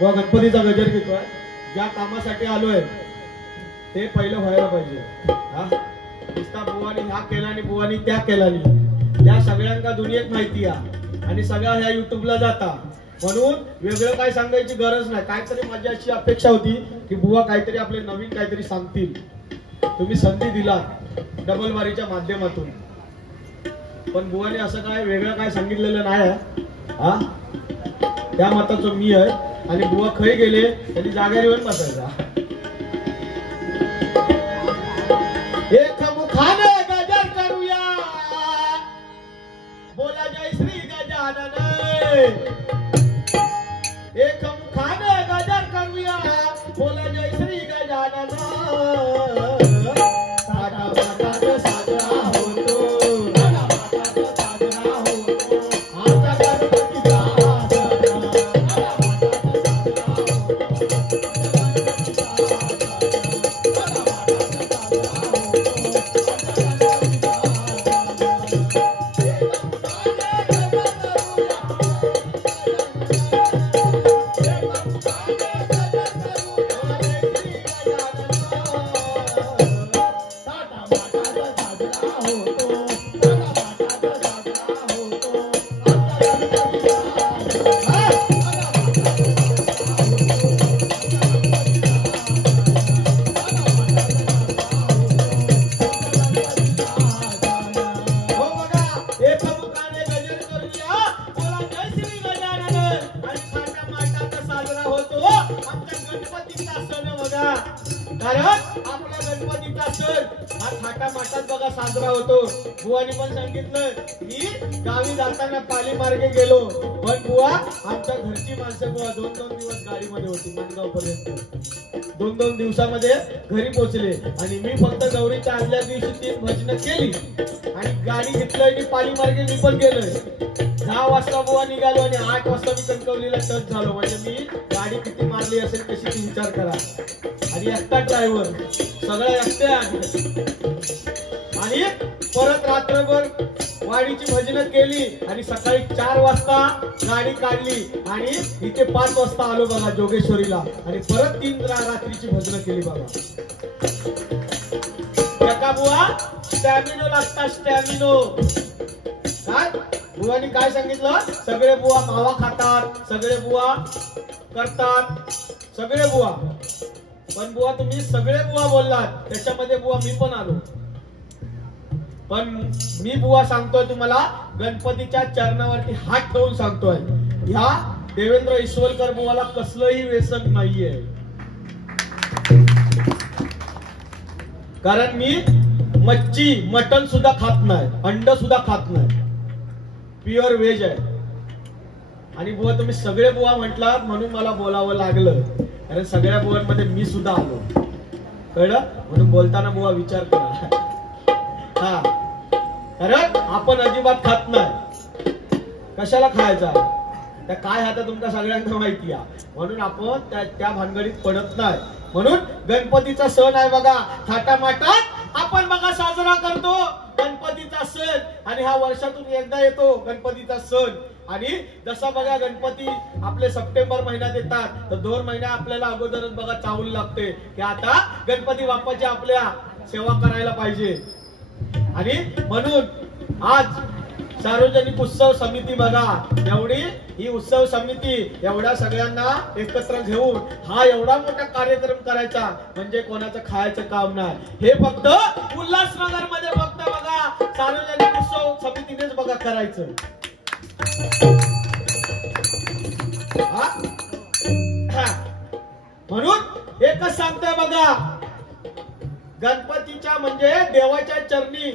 व गणपतीचा गजर घेतोय. ज्या कामासाठी आलोय ते पहिलं व्हायला पाहिजे. हा नुसता बुवानी हा केला आणि बुवानी त्या केला नाही, त्या सगळ्यांना दुनियेत माहिती आहे आणि सगळ्या ह्या युट्यूबला जाता. म्हणून वेगळं काय सांगायची गरज नाही. काहीतरी माझी अशी अपेक्षा होती की बुवा काहीतरी आपले नवीन काहीतरी सांगतील. तुम्ही संधी दिला डबल बारीच्या माध्यमातून, पण बुवाने असं काय वेगळं काय सांगितलेलं नाही. हा त्या मताचं मी आहे. आणि बुवा खै गेले त्यांनी जागेवर येऊन बसायचा. एक मुखाने गजर करूया, बोला जय श्री गजानन. एक मुखाने गजर करूया, बोला जय श्री गजानन. कारण आपला गणपतीचा सण हा थाटामाटात बघा साजरा होतो. बुवानी पण सांगितलं मी गावी जाताना पाली मार्गे गेलो, पण बुवा आमच्या घरची माणसं बुवा 2-2 दिवस गाडीमध्ये होती माणगाव पर्यंत. 2-2 दिवसामध्ये घरी पोहोचले आणि मी फक्त गौरीच्या आदल्या दिवशी 3 भजनं केली आणि गाडी घेतली आणि पाली मार्गे मी पण गेलोय. 10 वाजता बुवा निघालो आणि 8 वाजता मी कणकवलीला टच झालो. म्हणजे मी गाडी किती मारली असेल कशी ती विचार करा. आणि एकटा ड्रायव्हर सगळं एकटे आणि परत रात्रभर वाडीची भजनं केली आणि सकाळी 4 वाजता गाडी काढली आणि इथे 5 वाजता आलो बघा जोगेश्वरीला आणि परत 3 रात्रीची भजनं केली बघा. एका बुवा स्टॅमिनो लागता स्टॅमिनो. काय बुवानी काय सांगितलं? सगळे बुवा मावा खातात, सगळे बुवा करतात, सगळे बुवा. पण बुवा तुम्ही सगळे बुवा बोललात, त्याच्यामध्ये बुवा मी पण आलो. पण मी बुवा सांगतोय तुम्हाला गणपतीच्या चरणावरती हात ठेवून सांगतोय, ह्या देवेंद्र इसवलकर बुवाला कसलंही व्यसन नाहीये. कारण मी मच्छी मटन सुद्धा खात नाही, अंड सुद्धा खात नाही, प्युअर व्हेज आहे. आणि बुवा तुम्ही सगळे बुवा म्हटलात म्हणून मला बोलावं लागलं, कारण सगळ्या बुवांमध्ये मी सुद्धा आलो. कळलं? म्हणून बोलताना बुवा विचार करा. हा कारण आपण अजिबात खात नाही. कशाला खायचा? त्या काय आता तुमच्या सगळ्यांना माहिती आहे, म्हणून आपण त्या भानगडीत पडत नाही. म्हणून गणपतीचा सण आहे बघा, थाटामाटात आपण बघा साजरा करतो गणपतीचा सण. आणि हा वर्षातून एकदा येतो गणपतीचा सण. आणि जसा बघा गणपती आपले सप्टेंबर महिन्यात येतात तर 2 महिने आपल्याला अगोदरच बघा चावल लागते की आता गणपती बाप्पाची आपल्या सेवा करायला पाहिजे. आणि म्हणून आज सार्वजनिक उत्सव समिती बघा, एवढी ही उत्सव समिती एवढ्या सगळ्यांना एकत्र घेऊन हा एवढा मोठा कार्यक्रम करायचा म्हणजे कोणाचं खायचं काम नाही. हे फक्त उल्हासनगर मध्ये फक्त बघा सार्वजनिक उत्सव समितीनेच बघा करायचं. म्हणून एकच सांगतोय बघा, गणपतीच्या म्हणजे देवाच्या चरणी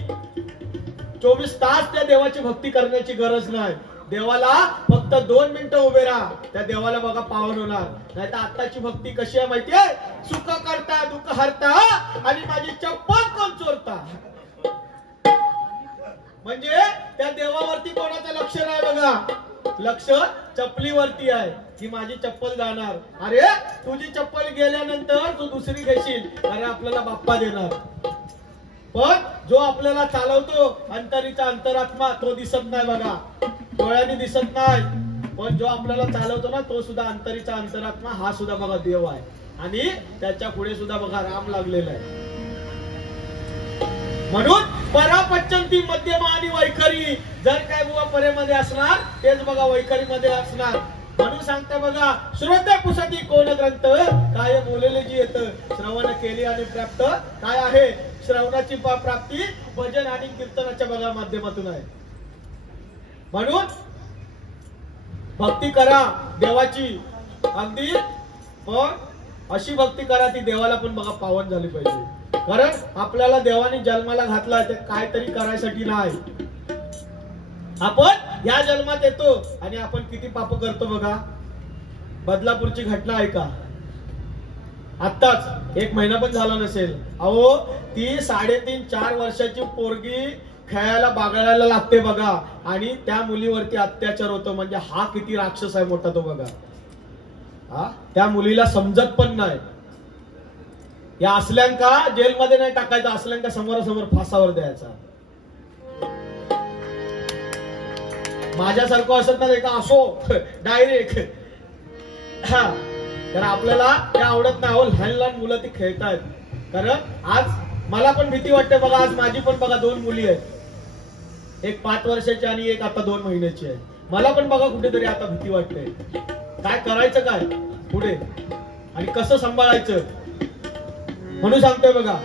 24 तास त्या देवाची भक्ती करण्याची गरज नाही. देवाला फक्त 2 मिनिटं उभे राहा, त्या देवाला बघा पावन होणार. नाही तर आताची भक्ती कशी आहे माहितीये? सुख करता दुःख हरता आणि माझी चप्पल कोण चोरता. म्हणजे त्या देवावरती कोणाचं लक्ष नाही बघा, लक्ष चपलीवरती आहे की माझी चप्पल जाणार. अरे तुझी चप्पल गेल्यानंतर तू दुसरी घेशील, अरे आपल्याला बाप्पा देणार. पण जो आपल्याला चालवतो अंतरीचा अंतरात्मा तो दिसत नाही बघा, डोळ्याने दिसत नाही, पण जो आपल्याला चालवतो ना तो सुद्धा अंतरीचा अंतरात्मा, हा सुद्धा बघा देव आहे. आणि त्याच्या पुढे सुद्धा बघा राम लागलेला आहे. म्हणून परापच्चंती मध्यमा आणि वैखरी, जर काय बुवा परेमध्ये असणार तेच बघा वैखरीमध्ये असणार. म्हणून सांगते बघा, श्रोते पुसती कोण ग्रंथ, काय बोलले जी येत श्रवण केली आणि प्राप्त काय आहे, श्रवणाची प्राप्ती भजन आणि कीर्तनाच्या बघा माध्यमातून आहे. म्हणून भक्ती करा देवाची अगदी, पण अशी भक्ती करा ती देवाला पण बघा पावन झाली पाहिजे. कारण आपल्याला देवाने जन्माला घातला ते काहीतरी करायसाठी नाही. आपण या जन्मात येतो आणि आपण किती पाप करतो बघा. बदलापूरची घटना ऐका, आत्ताच 1 महिना पण झाला नसेल. अहो ती 3.5-4 वर्षाची पोरगी खेळायला बागळायला लागते बघा, आणि त्या मुलीवरती अत्याचार होतो. म्हणजे हा किती राक्षस आहे मोठा तो बघा. हा त्या मुलीला समजत पण नाही. या असल्यांका जेलमध्ये नाही टाकायचा, असल्यांका समोरासमोर फासावर द्यायचा. माझ्यासारखं असत ना का असो डायरेक्ट. हा तर आपल्याला ते आवडत नाही. हो लहान लहान मुलं ती खेळतायत. कारण आज मला पण भीती वाटते बघा. आज माझी पण बघा 2 मुली आहेत, एक 5 वर्षाची आणि एक आता 2 महिन्याची आहे. मला पण बघा कुठेतरी आता भीती वाटते. काय करायचं काय पुढे आणि कसं सांभाळायचं. म्हणून सांगतोय बघा,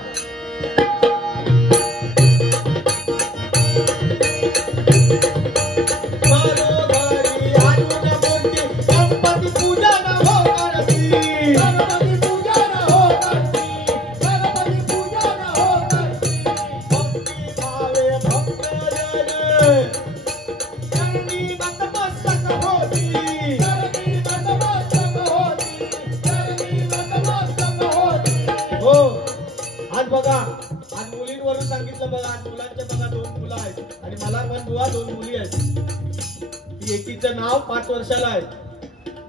सांगितलं बघा. आज मुलांच्या बघा 2 मुलं आहेत आणि मला पण बुवा 2 मुली आहेत. एकीचं नाव 5 वर्षाला आहे,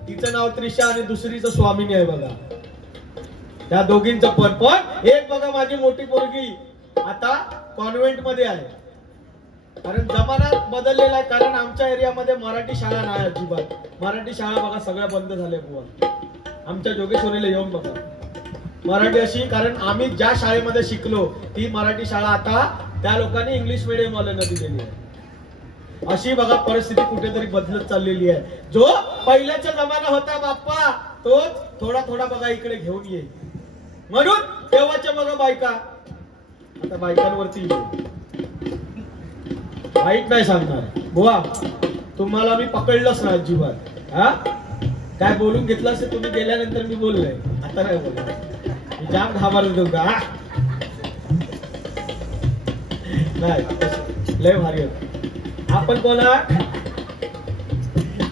तिचं नाव त्रिशा आणि दुसरीचं स्वामिनी आहे बघा. त्या दोघींचं पण एक बघा माझी मोठी पोरगी आता कॉन्व्हेंट मध्ये आहे. कारण जमाना बदललेला आहे. कारण आमच्या एरियामध्ये मराठी शाळा नाही अजिबात. मराठी शाळा बघा सगळ्या बंद झाल्या बुवा. आमच्या जोगेश्वरीला येऊन बघा मराठी अशी, कारण आम्ही ज्या शाळेमध्ये शिकलो ती मराठी शाळा आता त्या लोकांनी इंग्लिश मीडियम वाल्यांना दिलेली आहे. अशी बघा परिस्थिती कुठेतरी बदलत चाललेली आहे. जो पहिल्याचा जमाना होता बाप्पा तो थोडा थोडा बघा इकडे घेऊन येईल. म्हणून तेव्हाच्या बघा बायका आता बायकांवरती वाईट नाही सांगणार बुवा, तुम्हाला मी पकडलंच ना अजिबात. हा काय बोलून घेतलं असेल तुम्ही गेल्यानंतर मी बोललोय, आता नाही बोललो. जाम घाबरलो का नाही, लय भारी होत. आपण कोणा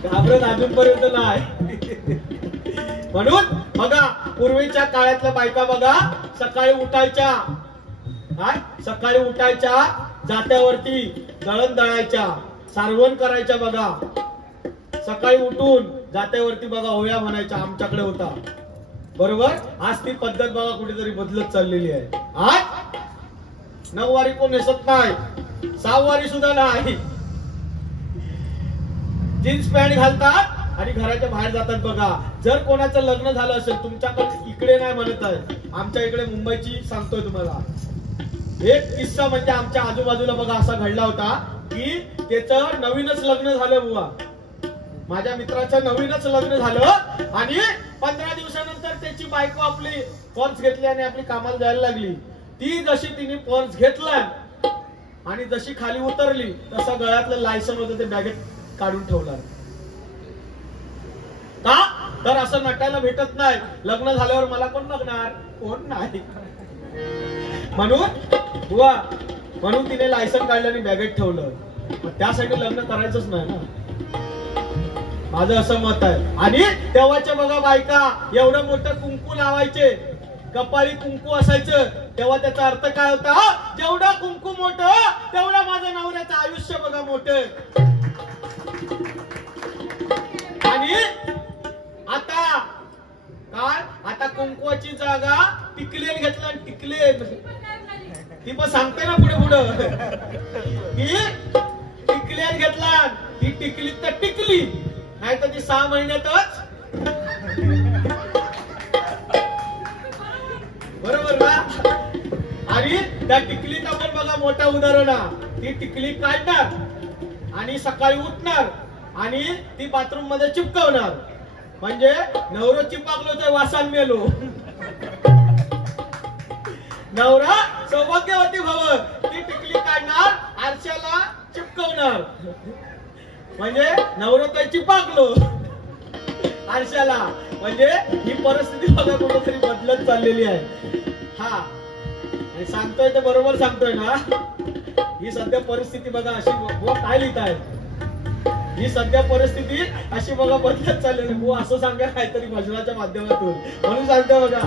घाबरत अजूनपर्यंत नाही. म्हणून बघा पूर्वीच्या काळातल्या बायका बघा सकाळी उठायच्या, काय सकाळी उठायच्या, जात्यावरती दळण दळायच्या, सारवण करायच्या बघा. सकाळी उठून जात्यावरती बघा ओव्या म्हणायच्या. आमच्याकडे होता बरोबर. आज ती पद्धत बघा कुठेतरी बदलत चाललेली आहे. आज 9 वारी कोण नेसत नाही, 6 वारी सुद्धा नाही. जीन्स पॅन्ट घालतात आणि घराच्या बाहेर जातात बघा. जर कोणाचं लग्न झालं असेल, तुमच्याकडे इकडे नाही म्हणत आहे, आमच्या इकडे मुंबईची सांगतोय तुम्हाला. एक किस्सा म्हणजे आमच्या आजूबाजूला बघा असा घडला होता की त्याचं नवीनच लग्न झालं बुवा. माझ्या मित्राचं नवीनच लग्न झालं आणि 15 दिवसानंतर त्याची बायको आपली पर्स घेतली आणि आपली कामाला जायला लागली. ती जशी तिने पर्स घेतला आणि जशी खाली उतरली तसं गळ्यातलं लायसन होतं ते बॅगेत काढून ठेवलं. का तर असं नटायला भेटत नाही. लग्न झाल्यावर मला कोण बघणार, कोण नाही. म्हणून बुवा म्हणून तिने लायसन काढलं आणि बॅगेत ठेवलं. त्यासाठी लग्न करायचंच नाही ना, माझं असं मत आहे. आणि तेव्हाच्या बघा बायका एवढं मोठं कुंकू लावायचे, कपाळी कुंकू असायचं. तेव्हा त्याचा अर्थ काय होता, जेवढं कुंकू मोठं तेवढं माझं नवऱ्याचं आयुष्य बघा मोठं. आणि आता काय, आता कुंकवाची जागा टिकलेन घेतला. टिकलेन ती पण सांगते ना पुढे पुढे की टिकलेन घेतला. ती टिकली तर टिकली, नाही तर ती 6 महिन्यातच. बरोबर ना? आणि त्या टिकलीचं पण बघा मोठा उदाहरण आहे. ती टिकली काढणार आणि सकाळी उठणार आणि ती बाथरूम मध्ये चिपकवणार. म्हणजे नवरा चिपकलो तर वासान मेलो. नवरा सौभाग्यवती भव. ती टिकली काढणार, आरशाला चिपकवणार. म्हणजे नवरा तर चिपकलो आरशाला. म्हणजे ही परिस्थिती बघा कुठेतरी बदलत चाललेली आहे. हा, आणि सांगतोय ते बरोबर सांगतोय ना? ही सध्या परिस्थिती बघा अशी. बुवा काय लिहित आहे? ही सध्या परिस्थिती अशी बघा बदलत चाललेली. बुवा असं सांगा काहीतरी भजनाच्या माध्यमातून. म्हणून सांगतोय बघा.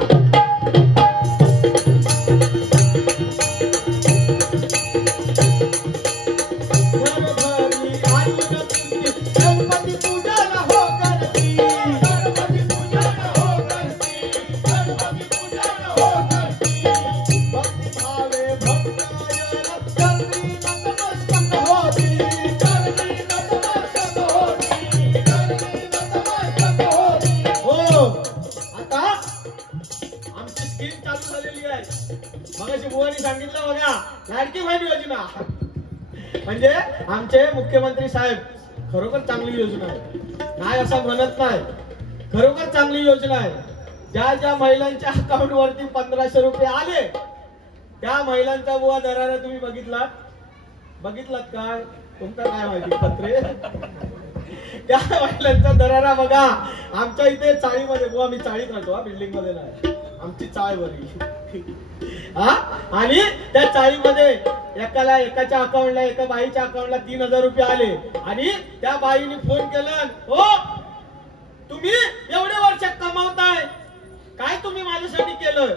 सांगितलं बघा, लाडकी बहीण योजना. म्हणजे आमचे मुख्यमंत्री साहेब खरोखर चांगली योजना आहे, नाही असं म्हणत नाही. खरोखर चांगली योजना आहे. ज्या ज्या महिलांच्या अकाउंट वरती 1500 रुपये आले त्या महिलांचा बुवा दरारा तुम्ही बघितलात काय? तुमचं काय माहिती पत्रे. त्या महिलांचा दरारा बघा. आमच्या इथे चाळीमध्ये बुवा, मी चाळीत राहतो हा, बिल्डिंग मध्ये नाही, आमची चाळ बरी. हा, आणि त्या चाळीमध्ये एकाच्या अकाउंटला, एका बाईच्या अकाउंटला 3000 रुपये आले. आणि त्या बाईने फोन केला, हो तुम्ही एवढे वर्ष कमावताय, काय तुम्ही माझ्यासाठी केलं?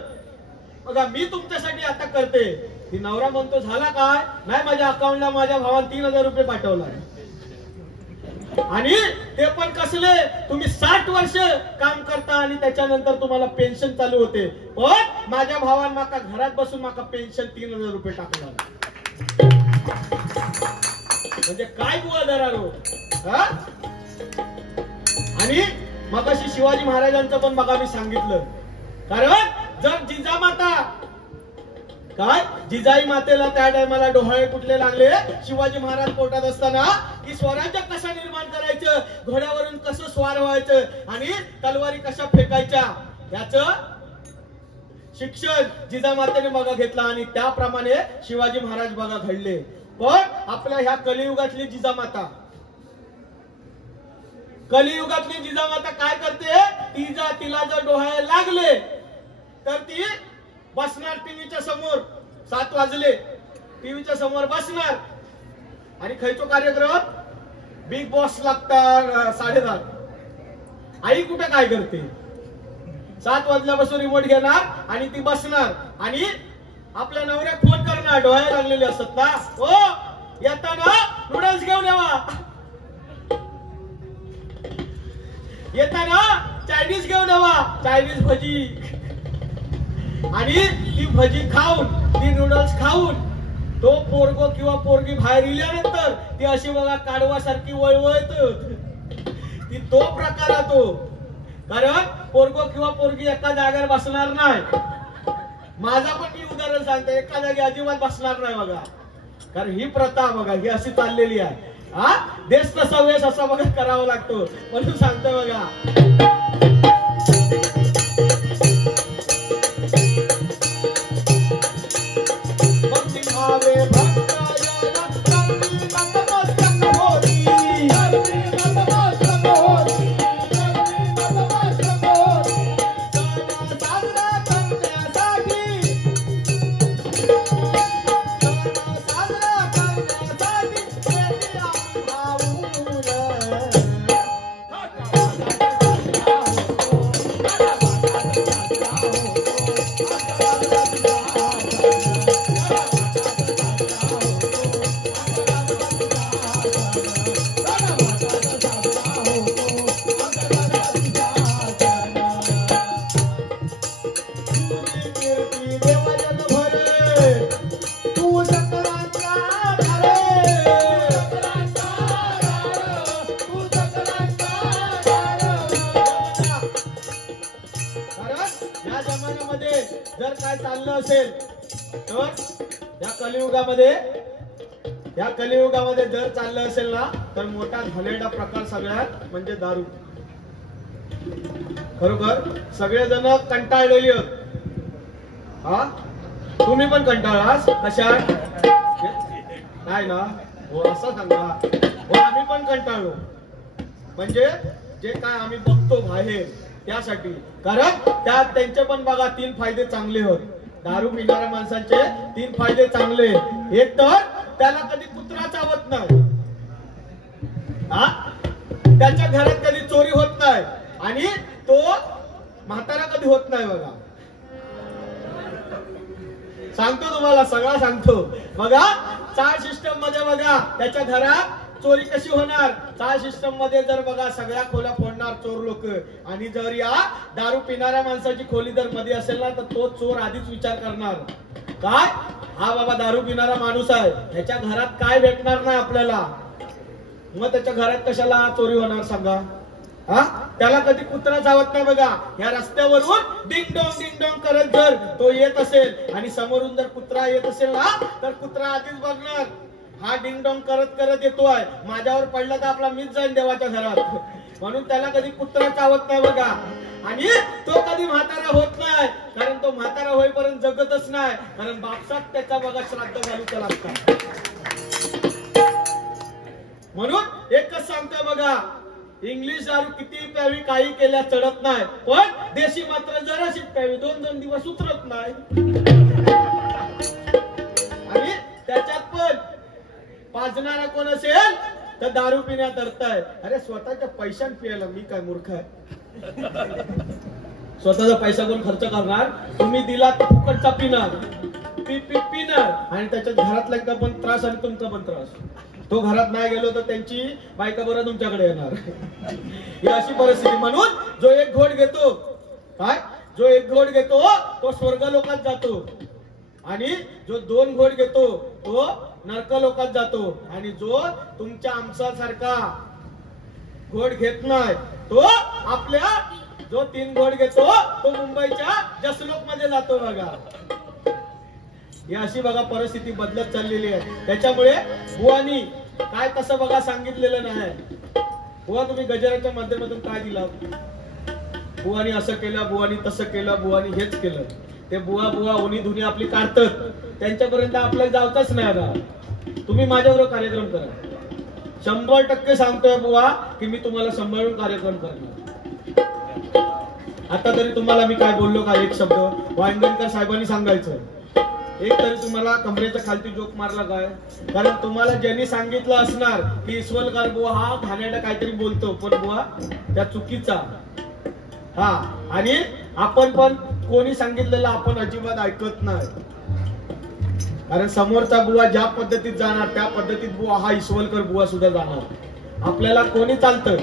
बघा मी तुमच्यासाठी आता करते. ती नवरा म्हणतो झाला काय? नाही, माझ्या अकाउंटला माझ्या भावाने 3000 रुपये पाठवला. आणि ते पण कसले? तुम्ही 60 वर्ष काम करता आणि त्याच्यानंतर तुम्हाला पेन्शन चालू होते. पण माझ्या भावाने माका घरात बसून माका पेन्शन 3000 रुपये टाकला. म्हणजे काय बुवा दरारो. आणि मग अशी शिवाजी महाराजांचं पण बघा मी सांगितलं. कारण जर जिजामाता काय जिजाई मातेला त्या टायमाला डोहाळे कुठले लागले, शिवाजी महाराज पोटात असताना, की स्वराज्य कसं निर्माण करायचं, घोड्यावरून कसं स्वार व्हायचं आणि तलवारी कशा फेकायच्या, याचं शिक्षण जिजामातेने बघा घेतला. आणि त्याप्रमाणे शिवाजी महाराज बघा घडले. पण आपल्या ह्या कलियुगातली जिजामाता काय करते? तिला जर डोहाळे लागले तर ती बसणार टीव्हीच्या समोर. 7 वाजले, टीव्हीच्या समोर बसणार आणि खायचो कार्यक्रम बिग बॉस लागतात 10:30. आई कुठे काय करते? 7 वाजल्यापासून रिमोट घेणार आणि ती बसणार आणि आपल्या नवऱ्या फोन करणार. डोळे लागलेले असतात ना, हो येताना नूडल्स घेऊन येताना चायनीज घेऊन यावा, चायनीज भजी. आणि ती भजी खाऊन, ती नूडल्स खाऊन तो पोरगो किंवा पोरगी बाहेर इल्यानंतर ती अशी बघा काढवासारखी वळवळत. ती तो प्रकार तो. कारण पोरगो किंवा पोरगी एका जागेवर बसणार नाही. माझा पण मी उदाहरण सांगते, एका जागी अजिबात बसणार नाही बघा. कारण ही प्रथा बघा ही अशी चाललेली आहे. हा, देश तसा वेश असा बघा करावा लागतो. म्हणून सांगतो बघा. असेल तर या कलियुगामध्ये जर चाललं असेल ना तर मोठा घाणेरडा प्रकार सगळ्यात म्हणजे दारू. खरोखर सगळेजण कंटाळलेली आहेत. हा तुम्ही पण कंटाळास कशात नाही ना हो असं सांगा. हो आम्ही पण कंटाळलो म्हणजे जे काय आम्ही बघतो बाहेर त्यासाठी. कारण त्यात त्यांचे पण बघा 3 फायदे चांगले होत. दारू पिणाऱ्या माणसांचे 3 फायदे चांगले. एक तर त्याला कधी कुत्रा चावत नाही, हा त्याच्या घरात कधी चोरी होत नाही आणि तो म्हातारा कधी होत नाही. बघा सांगतो तुम्हाला सगळा सांगतो. बघा चाळ सिस्टम मध्ये बघा त्याच्या घरात चोरी कशी होणार. चाळ सिस्टम मध्ये जर बघा सगळ्या खोल्या फोडणार चोर लोक आणि जर या दारू पिणाऱ्या माणसाची खोली जर मध्ये असेल ना तर तो चोर आधीच विचार करणार काय हा बाबा दारू पिणारा माणूस आहे ह्याच्या घरात काय भेटणार नाही आपल्याला. मग त्याच्या घरात कशाला चोरी होणार सांगा. हा त्याला कधी कुत्रा चावत नाही. बघा या रस्त्यावरून डिंग डोंग करत जर तो येत असेल आणि समोरून जर कुत्रा येत असेल ना तर कुत्रा आधीच बघणार हा डिंग डोंग करत करत येतोय माझ्यावर पडला तर आपला मीच जाईन देवाच्या घरात. म्हणून त्याला कधी कुत्रा चावत नाही. बघा आणि तो कधी म्हातारा होत नाही कारण तो म्हातारा होईपर्यंत जगतच नाही. कारण बापसात त्याचा बघा श्राद्ध घालूचा लागतात. म्हणून एकच सांगतोय बघा इंग्लिश दारू किती प्यावी काही केल्या चढत नाही पण देशी मात्र जराशीच प्यावी 2-2 दिवस उतरत नाही. आणि त्याच्यात पण पाजणारा कोण असेल तर दारू पिण्यात अर्थय. अरे स्वतःच्या पैशाने पियाला मी काय मूर्ख आहे. स्वतःचा पैसा कोण खर्च करणार. तुम्ही दिला तर फुकटचा पिणार पिणार आणि त्याच्यात घरातला पण त्रास आणि तुमचा पण त्रास. तो घरात नाही गेलो तर त्यांची बायका बरं तुमच्याकडे येणार. ही अशी परिस्थिती. म्हणून जो एक घोट घेतो तो स्वर्ग लोकात जातो आणि जो 2 घोट घेतो तो नरक लोकात जातो आणि जो तुमच्या आमच्यासारखा घोट घेत नाही तो आपल्या जो 3 घोट घेतो तो मुंबईच्या जसलोक मध्ये जातो. बघा ही अशी बघा परिस्थिती बदलत चाललेली आहे. त्याच्यामुळे बुवानी काय तसं बघा सांगितलेलं नाही. बुवा तुम्ही गजराच्या माध्यमातून काय दिला. बुवानी असं केलं बुवानी तसं केलं बुवानी हेच केलं. ते बुवा उनी धुनी आपली काढतात त्यांच्यापर्यंत आपल्याला जावताच नाही. आता तुम्ही माझ्याबरोबर कार्यक्रम करा 100% सांगतोय बुवा की मी तुम्हाला सांभाळून कार्यक्रम करणार. आता तरी तुम्हाला मी काय बोललो का एक शब्द वांगणकर साहेबांनी सांगायचं. एक तरी तुम्हाला कमरेच्या खालती जोक मारला काय. कारण तुम्हाला ज्यांनी सांगितलं असणार की इस्वलकर बुवा हा घाणेरडा काहीतरी बोलतो पण बुवा त्या चुकीचा. हा आणि आपण पण कोणी सांगितलेलं आपण अजिबात ऐकत नाही. कारण समोरचा बुवा ज्या पद्धतीत जाणार त्या पद्धतीत बुवा हा इस्वलकर बुवा सुद्धा जाणार. आपल्याला कोणी चालतं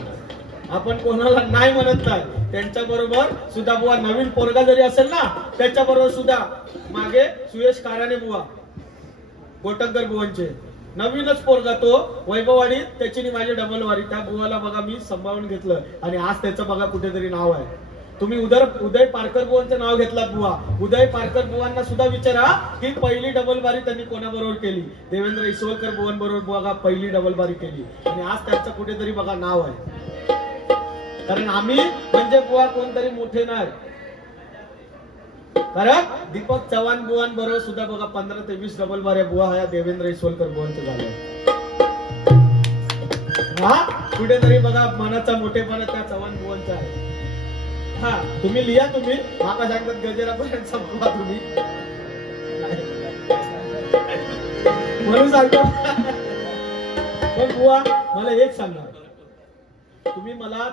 आपण कोणाला नाही म्हणत नाही. त्यांच्या बरोबर सुद्धा बुवा नवीन पोरगा जरी असेल ना त्याच्या बरोबर सुद्धा मागे सुयश काराणे बुवा गोटंकर बुवांचे नवीनच पोरगा तो वैभववाडीत त्याची माझी डबल वारी त्या बुवाला बघा मी सांभाळून घेतलं आणि आज त्याचं बघा कुठेतरी नाव आहे. तुम्ही उदय पारकर बुवांचं नाव घेतलात. बुवा उदय पारकर बुवांना सुद्धा विचारा की पहिली डबल बारी त्यांनी कोणाबरोबर केली. देवेंद्र इस्वलकर बुवांबरोबर बुवा पहिली डबल बारी केली आणि आज त्यांचं कुठेतरी बघा नाव आहे. कारण आम्ही म्हणजे बुवा कोणतरी मोठे नाही. कारण दीपक चव्हाण बुवांबरोबर सुद्धा बघा 15 ते 20 डबल बाऱ्या बुवा हा देवेंद्र इस्वलकर बुवांचं झालं. हा कुठेतरी बघा मनाचा मोठेपणा त्या चव्हाण बुवांचा आहे. हा तुम्ही लिहा तुम्ही माका सांगतात गजरापर्यंत संपवा तुम्ही म्हणून सांगतो. पण बुवा मला एक सांगा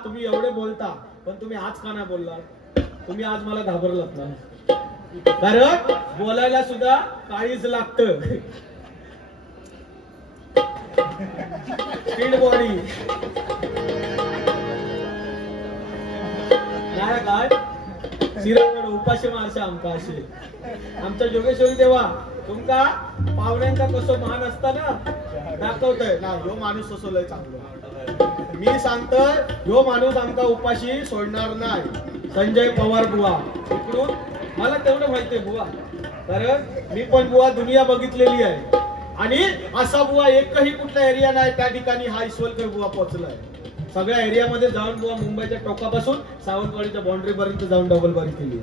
तुम्ही एवढे बोलता पण तुम्ही आज का नाही बोलला. तुम्ही आज मला घाबरलात ना. कारण बोलायला सुद्धा काहीच लागतं. स्पीड बॉडी नाही काय श्रीरामगड उपाशी माणसं आमका असे आमच्या जोगेश्वरी देवा तुमका पाहुण्यांचा कसं मान असता ना दाखवतय ना. ह्यो माणूस असो लय चांगला. मी सांगतोय ह्यो माणूस आमका उपाशी सोडणार नाही. संजय पवार बुवा इकडून मला तेवढं माहितीये बुवा कारण मी पण बुवा दुनिया बघितलेली आहे आणि असा बुवा एकही कुठला एरिया नाही त्या ठिकाणी हा ईश्वरकर बुवा पोहोचलाय. सगळ्या एरियामध्ये जाऊन बुवा मुंबईच्या टोकापासून सावंतवाडीच्या बाउंड्री पर्यंत जाऊन डबल बारी केली.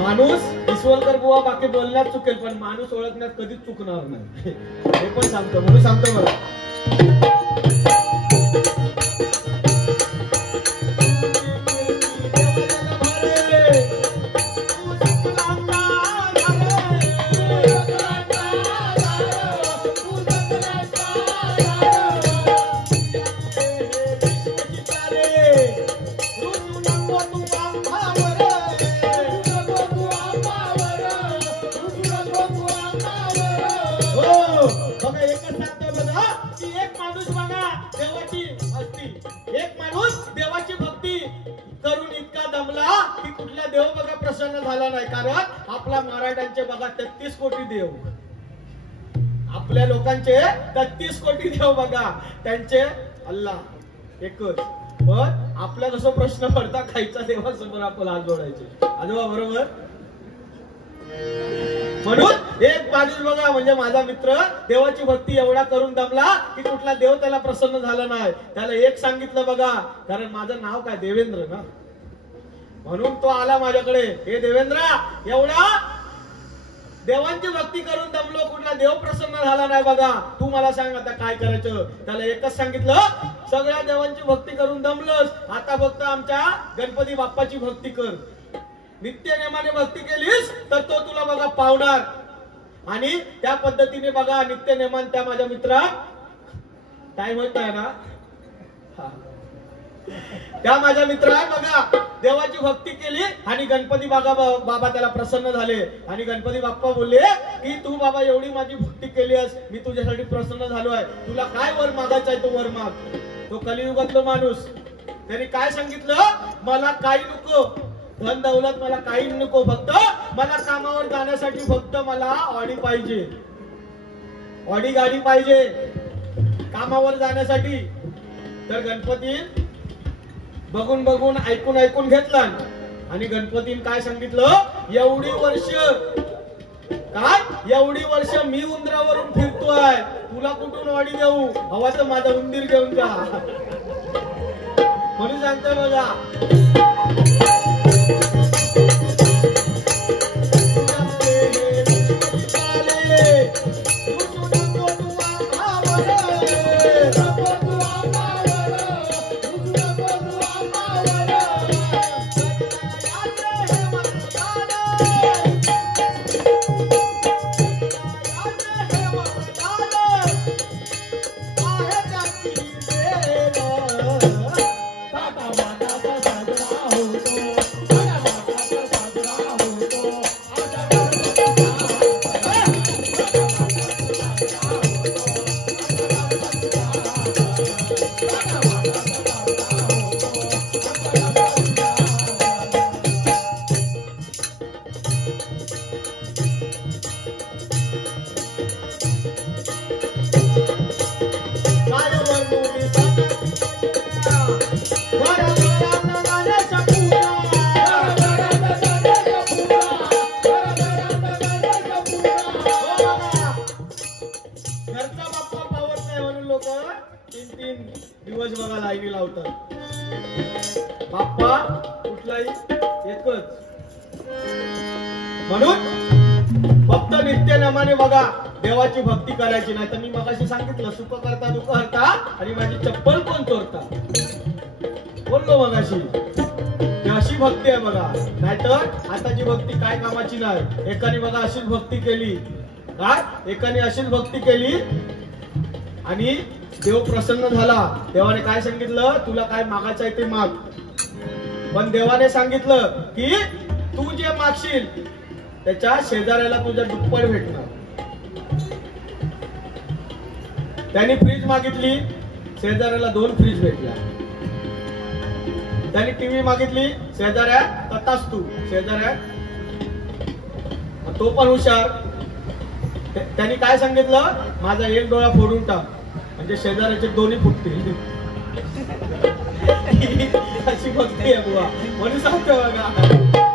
माणूस ईश्वरकर बुवा बाकी बोलण्यात चुकेल पण माणूस ओळखण्यात कधीच चुकणार नाही हे पण सांगतो. म्हणून सांगतो मला झाला नाही. कारण आपला मराठ्यांचे बघा 33 कोटी देव, आपल्या लोकांचे 33 कोटी देव बघा, त्यांचे अल्लाह एकच. पण आपल्या कसं प्रश्न पडता खायचा देवासमोर आपण हात जोडायचे आजोबा बरोबर. म्हणून एक माणूस बघा म्हणजे माझा मित्र देवाची भक्ती एवढा करून दमला की कुठला देव त्याला प्रसन्न झाला नाही. त्याला एक सांगितलं बघा, कारण माझं नाव काय देवेंद्र ना, म्हणून तो आला माझ्याकडे. हे देवेंद्र एवढा देवांची भक्ती करून दमलो कुठला देव प्रसन्न झाला नाही बघा, तू मला सांग आता काय करायचं. त्याला एकच सांगितलं, सगळ्या देवांची भक्ती करून दमलोस, आता फक्त आमच्या गणपती बाप्पाची भक्ती कर. नित्य नेमाने भक्ती केलीस तर तो तुला बघा पावणार. आणि त्या पद्धतीने बघा नित्य नेमान त्या माझ्या मित्रा काय म्हणताय ना, त्या माझ्या मित्रा बघा देवाची भक्ती केली आणि गणपती बाबा त्याला प्रसन्न झाले. आणि गणपती बाप्पा बोलले की तू बाबा एवढी माझी भक्ती केली आहेस, मी तुझ्यासाठी प्रसन्न झालो आहे, तुला काय वर मागायचं आहे तो वर माग. तो कलियुगातला माणूस त्याने काय सांगितलं, मला काही नको, धन दौलत मला काही नको, फक्त मला कामावर जाण्यासाठी फक्त मला ऑडी पाहिजे, ऑडी गाडी पाहिजे कामावर जाण्यासाठी. तर गणपती बघून बघून ऐकून ऐकून घेतला आणि गणपतीने काय सांगितलं, एवढी वर्ष मी उंदरावरून फिरतोय, तुला कुठून ऑडी देऊ, हवा तर माझा उंदीर घेऊन जा. म्हणून सांगतोय बघा दिवस बघा लाईनी लावतात. बाप्पा कुठलाही एकच. म्हणून फक्त नित्य नेमाने बघा देवाची भक्ती करायची. नाही तर मी मगाशी सांगितलं, सुख करता दुःख हरता आणि माझी चप्पल कोण चोरता बोललो मगाशी. अशी भक्ती आहे बघा. नाहीतर आताची भक्ती काय कामाची नाही. एकाने बघा अशीच भक्ती केली, काय एकाने अशीच भक्ती केली आणि देव प्रसन्न झाला. देवाने काय सांगितलं, तुला काय मागायचं आहे ते माग. पण देवाने सांगितलं की तू जे मागशील त्याच्या शेजाऱ्याला तुझ्या दुप्पट भेटणार. त्याने फ्रीज मागितली, शेजाऱ्याला 2 फ्रीज भेटल्या. त्याने टीव्ही मागितली, शेजाऱ्या ततास तू शेजाऱ्या तो पण हुशार. त्यांनी काय सांगितलं, माझा एक डोळा फोडून टाक म्हणजे शेजाऱ्याचे दोन्ही फुटतील. अशी भक्ती आहे बुवा. म्हणून सांगतो बघा